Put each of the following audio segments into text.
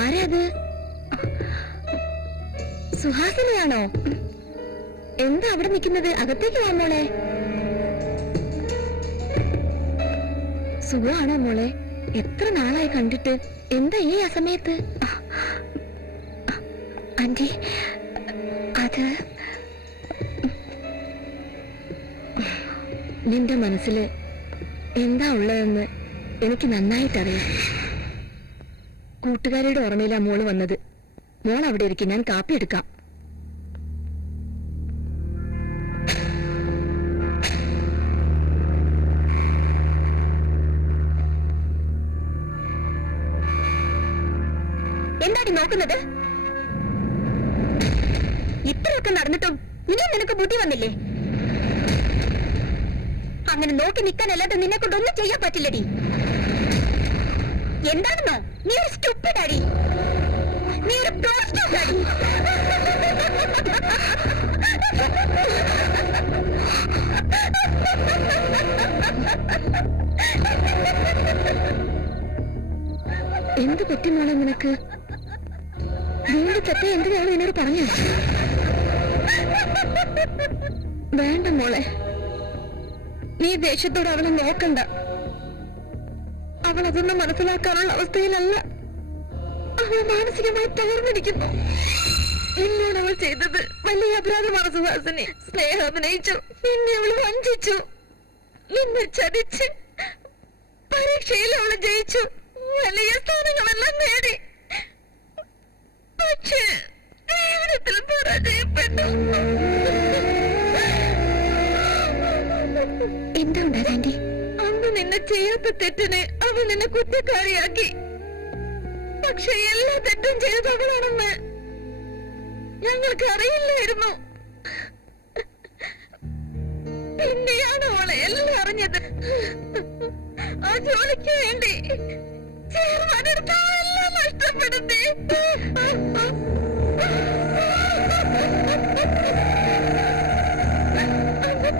ആരാത്? സുഹാസിനിയാണോ? എന്താ അവിടെ നിൽക്കുന്നത്? അകത്തേക്ക് വാ മോളെ. സുഖാണോ മോളെ? എത്ര നാളായി കണ്ടിട്ട്. എന്താ ഈ അസമയത്ത്? ആന്റി, അത് നിന്റെ മനസ്സില് എന്താ ഉള്ളതെന്ന് എനിക്ക് നന്നായിട്ടറിയാം. കൂട്ടുകാരിയുടെ ഓർമ്മയിലാ മോള് വന്നത്. മോൾ അവിടെ ഇരിക്കും, ഞാൻ കാപ്പി എടുക്കാം. എന്താടി നോക്കുന്നത്? ഇത്രയൊക്കെ നടന്നിട്ടും ഇനിയും നിനക്ക് ബുദ്ധി വന്നില്ലേ? അങ്ങനെ നോക്കി നിൽക്കാനല്ലാതെ നിന്നെ കൊണ്ടൊന്നും ചെയ്യാൻ പറ്റില്ലടി. എന്താണെന്നോ? നീ ഒരു സ്റ്റുപ്പിഡ് അടി. നീ ഒരു പ്ലാസ്റ്റിക് അടി. എന്ത് പറ്റി മോളെ നിനക്ക്? വീണ്ടും തെറ്റ എന്തിനാണ് എന്നോട് പറഞ്ഞു? വേണ്ട മോളെ, നീ ദേഷ്യത്തോട് അവളെ നോക്കണ്ട. അവൾ അതൊന്നും മനസ്സിലാക്കാനുള്ള അവസ്ഥയിലല്ല. അവൾ മാനസികമായി തകർന്നിരിക്കുന്നു. എന്നോട് അവൾ ചെയ്തത് വലിയ അപരാധമാണ് സുഹാസിനി. സ്നേഹം അഭിനയിച്ചു, നിന്നെ അവൾ വഞ്ചിച്ചു, നിന്നെ ചതിച്ച്. പരീക്ഷയിൽ അവൾ ജയിച്ചു, വലിയ സ്ഥാനങ്ങളെല്ലാം നേടി. പക്ഷേ ജീവിതത്തിൽ പരാജയപ്പെട്ടു. എന്താ ഉണ്ടായത് ആന്റി? അന്ന് നിന്നെ ചെയ്യാത്ത തെറ്റിനെ അവൾ നിന്നെ കുറ്റക്കാരിയാക്കി. പക്ഷെ എല്ലാ തെറ്റും ചെയ്തവളാണെന്ന് ഞങ്ങൾക്ക് അറിയില്ലായിരുന്നു. പിന്നെയാണ് അവളെ എല്ലാം അറിഞ്ഞത്. ആ ജോലിക്ക് വേണ്ടി ചേർമാനെടുത്തെല്ലാം നഷ്ടപ്പെടുത്തി.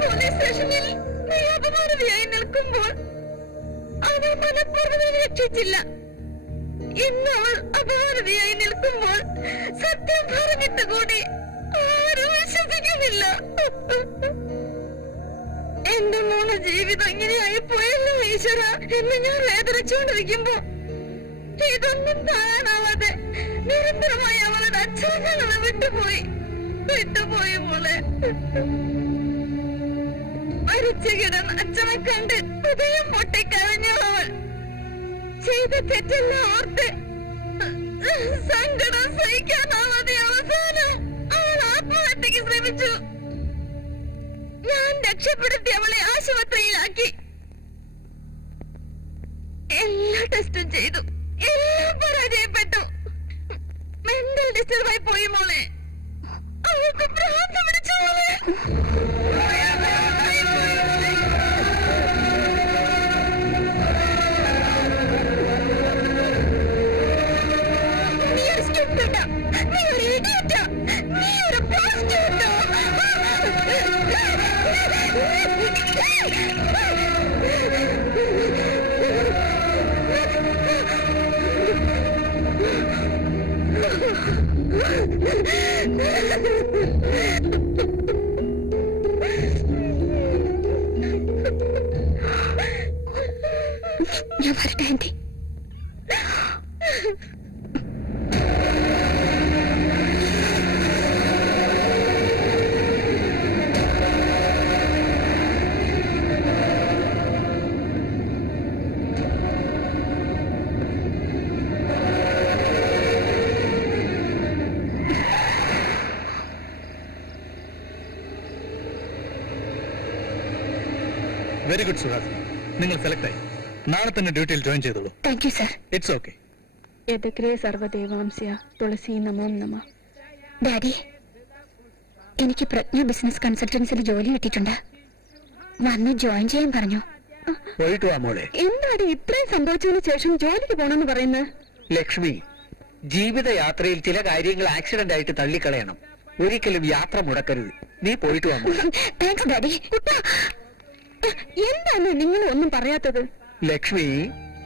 പോലീസ് സ്റ്റേഷനിൽ നീ അപമാനതയായി നിൽക്കുമ്പോൾ അവൾ മനഃപൂർവ്വം രക്ഷിച്ചില്ല. ഇന്ന് അവൾ അപമാനതയായി നിൽക്കുമ്പോൾ സത്യം പറഞ്ഞിട്ട് കൂടി ആരും വിശ്വസിക്കുന്നില്ല. എന്റെ മോളെ ജീവിതം ഇങ്ങനെയായി പോയല്ലോ ഈശ്വര എന്ന് ഞാൻ വേദനിച്ചുകൊണ്ടിരിക്കുമ്പോ ഇതൊന്നും താനാവാതെ നിരന്തരമായി അവളുടെ അച്ഛനെ വിട്ടുപോയി മോളെ. മരിച്ചു കിടന്ന് അച്ഛനെ കണ്ട് ഹൃദയം പൊട്ടിക്കരഞ്ഞു. അവൾ ചെയ്ത തെറ്റെല്ലാം ഓർത്ത് സങ്കടം സഹിക്കാനാവാതെ അവസാനം അവൾ ആത്മഹത്യക്ക് ശ്രമിച്ചു. ഞാൻ രക്ഷപ്പെടുത്തി അവളെ ആശുപത്രിയിലാക്കി. എല്ലാ ടെസ്റ്റും ചെയ്തു, എല്ലാം പരാജയപ്പെട്ടു. മെന്റൽ ഡിസ്റ്റർബായി പോയി മോളെ. അവൾക്ക് ഭ്രാന്ത് പിടിച്ചു മോളെ. നീ ഒരു സ്റ്റുപ്പിഡാ, നീ ഒരു ഇഡിയറ്റാ, നീ ഒരു പ്ലാസ്റ്റിക്കാ. ഞാൻ വരട്ടെ ആന്റി. വെരി ഗുഡ് സുഹാസിനി, നിങ്ങൾ സെലക്ട് ആയി. നാളെ തന്നെ ഡ്യൂട്ടിയിൽ ജോയിൻ ചെയ്തോളൂ. Thank you sir. It's okay. യദഗ്രേ സർവദേവാംസ്യ തുളസി നമോ നമ. ഡാഡി, എനിക്ക് പ്രജ്ഞ ബിസിനസ് കൺസൾട്ടൻസിൽ ജോലി കിട്ടിയിട്ടുണ്ട്. വന്ന് ജോയിൻ ചെയ്യാൻ പറഞ്ഞു. പോയിട്ട് വാ മോളെ. എന്താണ് ഇത്രയും സംഭവിച്ചതിന് ശേഷം ജോലിക്ക് പോണെന്ന് പറയുന്നത്? ലക്ഷ്മി, ജീവിതയാത്രയിൽ ചില കാര്യങ്ങൾ ആക്സിഡന്റ് ആയിട്ട് തള്ളിക്കളയണം. ഒരിക്കലും യാത്ര മുടക്കരുത്. നീ പോയിട്ട് വാ മോളെ. Thanks daddy. കുട്ടാ, എന്താണ് നിങ്ങൾ ഒന്നും പറയാത്തത്? ലക്ഷ്മി,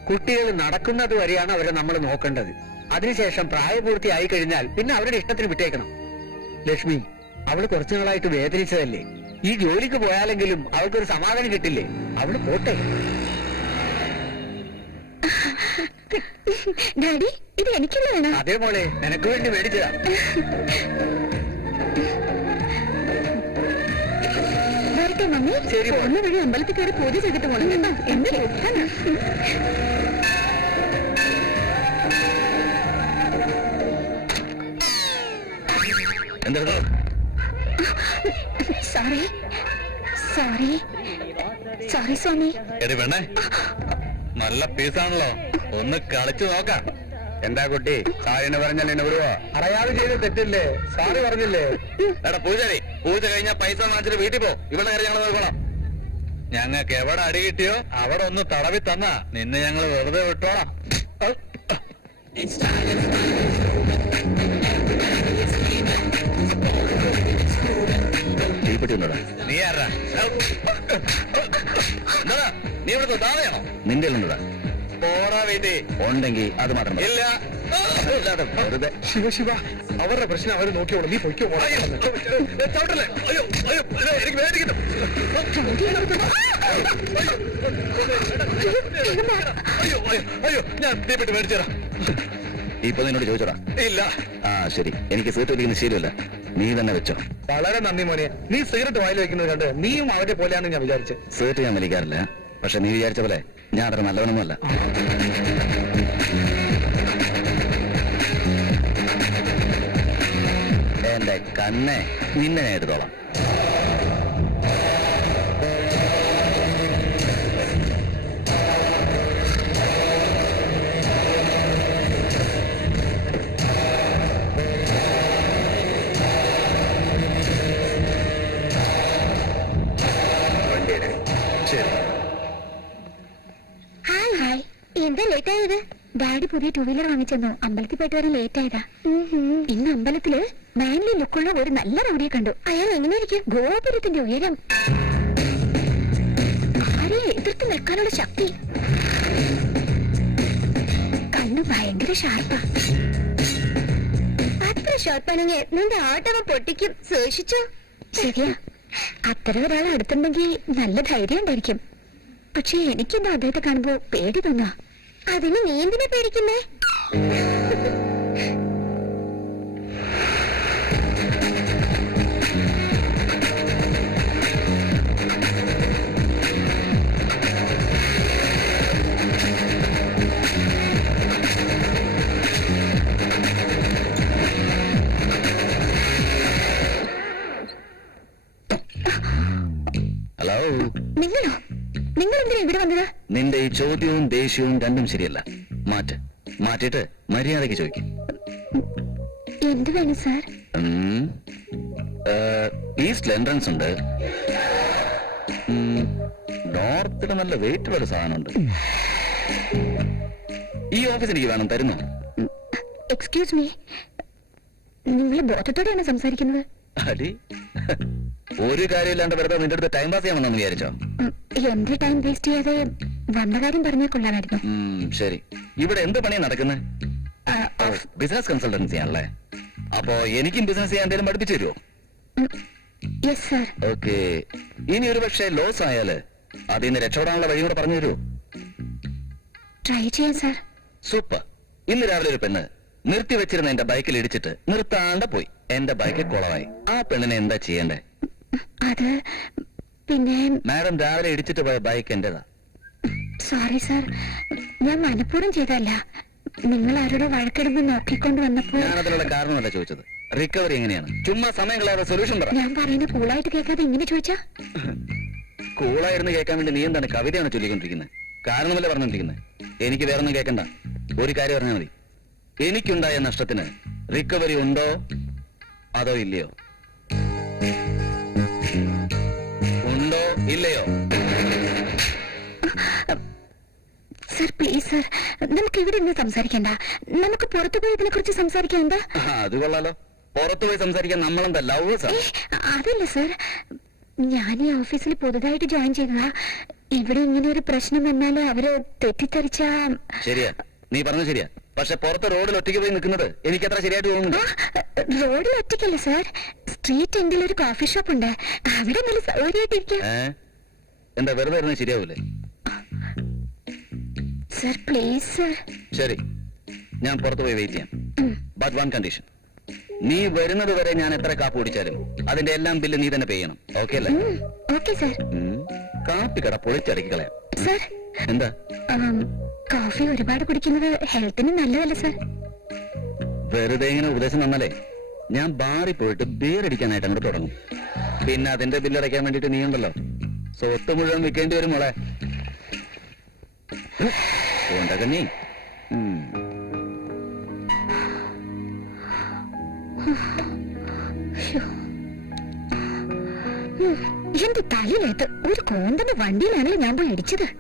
കുട്ടികൾ നടക്കുന്നത് വരെയാണ് അവരെ നമ്മൾ നോക്കേണ്ടത്. അതിനുശേഷം പ്രായപൂർത്തിയായി കഴിഞ്ഞാൽ പിന്നെ അവരുടെ ഇഷ്ടത്തിന് വിട്ടേക്കണം. ലക്ഷ്മി, അവള് കുറച്ചു നാളായിട്ട് വേദനിച്ചതല്ലേ? ഈ ജോലിക്ക് പോയാലെങ്കിലും അവൾക്കൊരു സമാധാനം കിട്ടില്ലേ? അവള് പോട്ടെ. ഡാഡി, ഇത് എനിക്കുള്ളതാണ്. അതേ മോളെ, നിനക്ക് വേണ്ടി മേടിച്ചതാ. വരട്ടെ മമ്മി. ശരി, മോളെ. ഒന്ന് വഴി അമ്പലത്തിൽ കയറി പൂജ ചെയ്തിട്ട് പോകണം കേട്ടോ. എന്റെ കുട്ടനാ. എന്താ സോറി സോറി സോറി സ്വാമി. എടി പെണ്ണേ, നല്ല പീസാണല്ലോ, ഒന്ന് കളിച്ചു നോക്കാം. എന്താ കുട്ടി, സാരിന് പറഞ്ഞാൽ എന്നെ വിടുവോ? അറിയാതെ ചെയ്ത് തെറ്റില്ലേ? സാറി പറഞ്ഞില്ലേ? എടാ പൂജാരി, പൂജ കഴിഞ്ഞാൽ പൈസ വാങ്ങിച്ചിട്ട് വീട്ടിൽ പോ. ഇവിടെ കയറി ഞങ്ങൾ നോക്കണം. ഞങ്ങൾക്ക് എവിടെ അടി കിട്ടിയോ അവിടെ ഒന്ന് തടവി തന്നാ നിന്നെ ഞങ്ങൾ വെറുതെ വിട്ടോളാം. നീ ആരാ? എന്താ നീ ഇവിടുത്തെ താവയാണോ? നിന്റെ ഉണ്ടടാ? പോടാ വീട്ടിൽ. ഉണ്ടെങ്കിൽ അത് മാത്രം ഇല്ല. വെറുതെ. ശിവ ശിവ, അവരുടെ പ്രശ്നം അവര് നോക്കിയോളൂ. നീ പൊയ്ക്കോ. അയ്യോ, ചവിട്ടല്ലേ. അയ്യോ അയ്യോ, എനിക്ക് വേദനിക്കുന്നു. അയ്യോ അയ്യോ അയ്യോ, ഞാൻ തീപ്പെട്ടി മേടിച്ചു തരാം. ഇപ്പൊ നിന്നോട് ചോദിച്ചോടാ? ഇല്ല. ആ ശരി, എനിക്ക് സീറ്റ് വലിക്കുന്ന ശീലമല്ല, നീ തന്നെ വെച്ചോ. വളരെ നന്ദി മോനെ. നീ സിഗരറ്റ് വായിൽ വെക്കുന്നത് കണ്ട് നീയും അവരെ പോലെയാണെന്ന് ഞാൻ വിചാരിച്ചു. സീറ്റ് ഞാൻ വലിക്കാറില്ല, പക്ഷെ നീ വിചാരിച്ച പോലെ ഞാൻ അത്ര നല്ലവനൊന്നുമല്ല. എന്റെ കണ്ണെ, നിന്നെ ഞാൻ എടുത്തോളാം. Hi hi. എന്താ ലേറ്റ് ആയത്? ഡാഡി പുതിയ ടൂ വീലർ വാങ്ങിച്ചെന്നു. അമ്പലത്തിൽ പോയിട്ട് വരാൻ ലേറ്റ് ആയതാ. ഇന്ന് അമ്പലത്തില് മാൻലി ലുക്കുള്ള ഒരു നല്ല റൗഡിയെ കണ്ടു. അയാൾ എങ്ങനെയിരിക്കും? ഗോപുരത്തിന്റെ ഉയരം, ആരെ എതിർത്ത് നിൽക്കാനുള്ള ശക്തി, കണ്ണു ഭയങ്കര ഷാർപ്പാ. അത്ര ഷാർപ്പാണെങ്കിൽ നിന്റെ ആട്ടവൻ പൊട്ടിക്കും. സൂക്ഷിച്ചോ. ശരിയാ, അത്തരം ഒരാൾ അടുത്തുണ്ടെങ്കിൽ നല്ല ധൈര്യം ഉണ്ടായിരിക്കും. പക്ഷെ എനിക്കെന്താ അദ്ദേഹത്തെ കാണുമ്പോ പേടി തോന്നാ. അതിന് നീ എന്തിനാ പേടിക്കുന്നേ? ഹലോ, നിങ്ങളോ? നിങ്ങൾ എന്തിനാ ഇവിടെ വന്നത്? നിന്റെ ഈ ചോദ്യവും ദേഷ്യവും രണ്ടും ശരിയല്ല. മാറ്റിട്ട് മര്യാദയ്ക്ക് ചോദിക്കും. എന്ത് വേണം സാർ? ഈസ്റ്റിൽ എൻട്രൻസ് ഉണ്ട്, നോർത്തില് നല്ല വെയിറ്റുള്ള ഒരു സാധനമുണ്ട്. ഈ ഓഫീസ് എനിക്ക് വേണം, തരുന്നോ? എക്സ്ക്യൂസ് മീ, നിങ്ങൾ ബോധത്തോടെയാണ് സംസാരിക്കുന്നത്? അടി, ഒരു കാര്യമില്ലാണ്ട് വെറുതെ നിന്റെ അടുത്ത് ടൈം പാസ് ചെയ്യാമെന്നു വിചാരിച്ചോ? എന്റെ ടൈം വേസ്റ്റ് ചെയ്യാതെ വന്ന കാര്യം പറഞ്ഞാൽ കൊള്ളാമായിരുന്നു. ശരി, ഇവിടെ എന്ത് പണിയാ നടക്കുന്നത്? ബിസിനസ് കൺസൾട്ടൻസി ആണല്ലേ? അപ്പോ എനിക്കും ബിസിനസ് ചെയ്യാൻ എന്തെങ്കിലും പഠിപ്പിച്ചു തരുമോ? Yes sir. ഓക്കെ, ഇനി ഒരു പക്ഷേ ലോസ് ആയാല് അതിൽ നിന്ന് രക്ഷപ്പെടാനുള്ള വഴി കൂടെ പറഞ്ഞു തരുമോ? ട്രൈ ചെയ്യാം സാർ. സൂപ്പർ. ഇന്ന് രാവിലെ ഒരു പെണ്ണ് നിർത്തി വെച്ചിരുന്ന എന്റെ ബൈക്കിൽ ഇടിച്ചിട്ട് നിർത്താണ്ട് പോയി. എന്റെ ബൈക്ക് കുളമായി. ആ പെണ്ണിനെ എന്താ ചെയ്യണ്ടേ? അത് പിന്നെ മാഡം, രാവിലെ ഇടിച്ചിട്ട് പോയ ബൈക്ക് എന്റേതാ. സോറി സാർ, ഞാൻ മനഃപൂർവ്വം ചെയ്തല്ല. നിങ്ങൾ ആരോടോ വഴക്കിടുമ്പോ നോക്കിക്കൊണ്ട് വന്നപ്പോ. ഞാൻ അതിനുള്ള കാരണമല്ല ചോദിച്ചത്. റിക്കവറി എങ്ങനെയാണ്? ചുമ്മാ സമയം കളയാതെ സൊല്യൂഷൻ പറ. ഞാൻ പറയുന്ന കൂളായിട്ട് കേൾക്കാതെ ഇങ്ങനെ ചോദിച്ചാ? കൂളായിരുന്നു കേൾക്കാൻ വേണ്ടി നീ എന്താണ് കവിതയാണ് ചൊല്ലിക്കൊണ്ടിരിക്കുന്നത്? കാരണമല്ലേ പറഞ്ഞോണ്ടിരിക്കുന്നത്? എനിക്ക് വേറൊന്നും കേൾക്കണ്ട, ഒരു കാര്യം പറഞ്ഞാൽ മതി. എനിക്കുണ്ടായ നഷ്ടത്തിന് റിക്കവറി ഉണ്ടോ അതോ ഇല്ലയോ? ഉണ്ടോ ഇല്ലയോ? സർ പ്ലീസ് സർ, നമുക്ക് ഇവിടെ നിന്ന് സംസാരിക്കണ്ട. നമുക്ക് പുറത്തു പോയി ഇതിനെ കുറിച്ച് സംസാരിക്കാം. എന്താ? അത് കൊള്ളാലോ. പുറത്തു പോയി സംസാരിക്കാൻ നമ്മളെന്താ ലവേഴ്സാ? അതല്ല സർ, ഞാൻ ഈ ഓഫീസിൽ പുതുതായിട്ട് ജോയിൻ ചെയ്തതാ. ഇവിടെ ഇങ്ങനെ ഒരു പ്രശ്നം വന്നാല് അവര് തെറ്റിദ്ധരിച്ച. ശരിയാ, നീ പറഞ്ഞത് ശരിയാ. പക്ഷെ പുറത്ത് റോഡിൽ ഒറ്റയ്ക്ക് പോയി നിൽക്കുന്നത് എനിക്ക് അത്ര ശരിയായിട്ട് തോന്നുന്നു. റോഡിൽ ഒറ്റയ്ക്കല്ല സർ, സ്ട്രീറ്റ് എൻഡിൽ ഒരു കോഫി ഷോപ്പ് ഉണ്ട്, അവിടെ നല്ല സൗകര്യമായിട്ടിരിക്കും. എന്താ വെറുതെ ഇരുന്ന് ശരിയാവൂലേ? Sir please sir. ശരി, ഞാൻ പുറത്ത് പോയി വെയിറ്റ് ചെയ്യാം. ബട്ട് വൺ കണ്ടീഷൻ, നീ വരുന്നത് വരെ ഞാൻ എത്ര കാപ്പ് കുടിച്ചാലും അതിന്റെ എല്ലാം ബില്ല് നീ തന്നെ പേ ചെയ്യണം. ഓക്കെ അല്ലേ? Okay sir. കാപ്പി കട പൊളിച്ചടക്കി കളയാം. സർ, എന്താ? കോഫി ഒരുപാട് കുടിക്കുന്നത് ഹെൽത്തിന് നല്ലതല്ല സർ. വെറുതെ ഇങ്ങനെ ഉപദേശം തന്നാലേ ഞാൻ ബാറിൽ പോയിട്ട് ബിയർ അടിക്കാനായിട്ട് അങ്ങോട്ട് തുടങ്ങും. പിന്നെ അതിന്റെ ബില്ല് അടയ്ക്കാൻ വേണ്ടിട്ട് നീ ഉണ്ടല്ലോ, സ്വത്ത് മുഴുവൻ വിൽക്കേണ്ടി വരും മോളെ. നീ എന്റെ തലയിലേത്ത് ഒരു കോന്തന്റെ വണ്ടിയിലാണല്ലോ ഞാൻ പോയി ഇടിച്ചത്.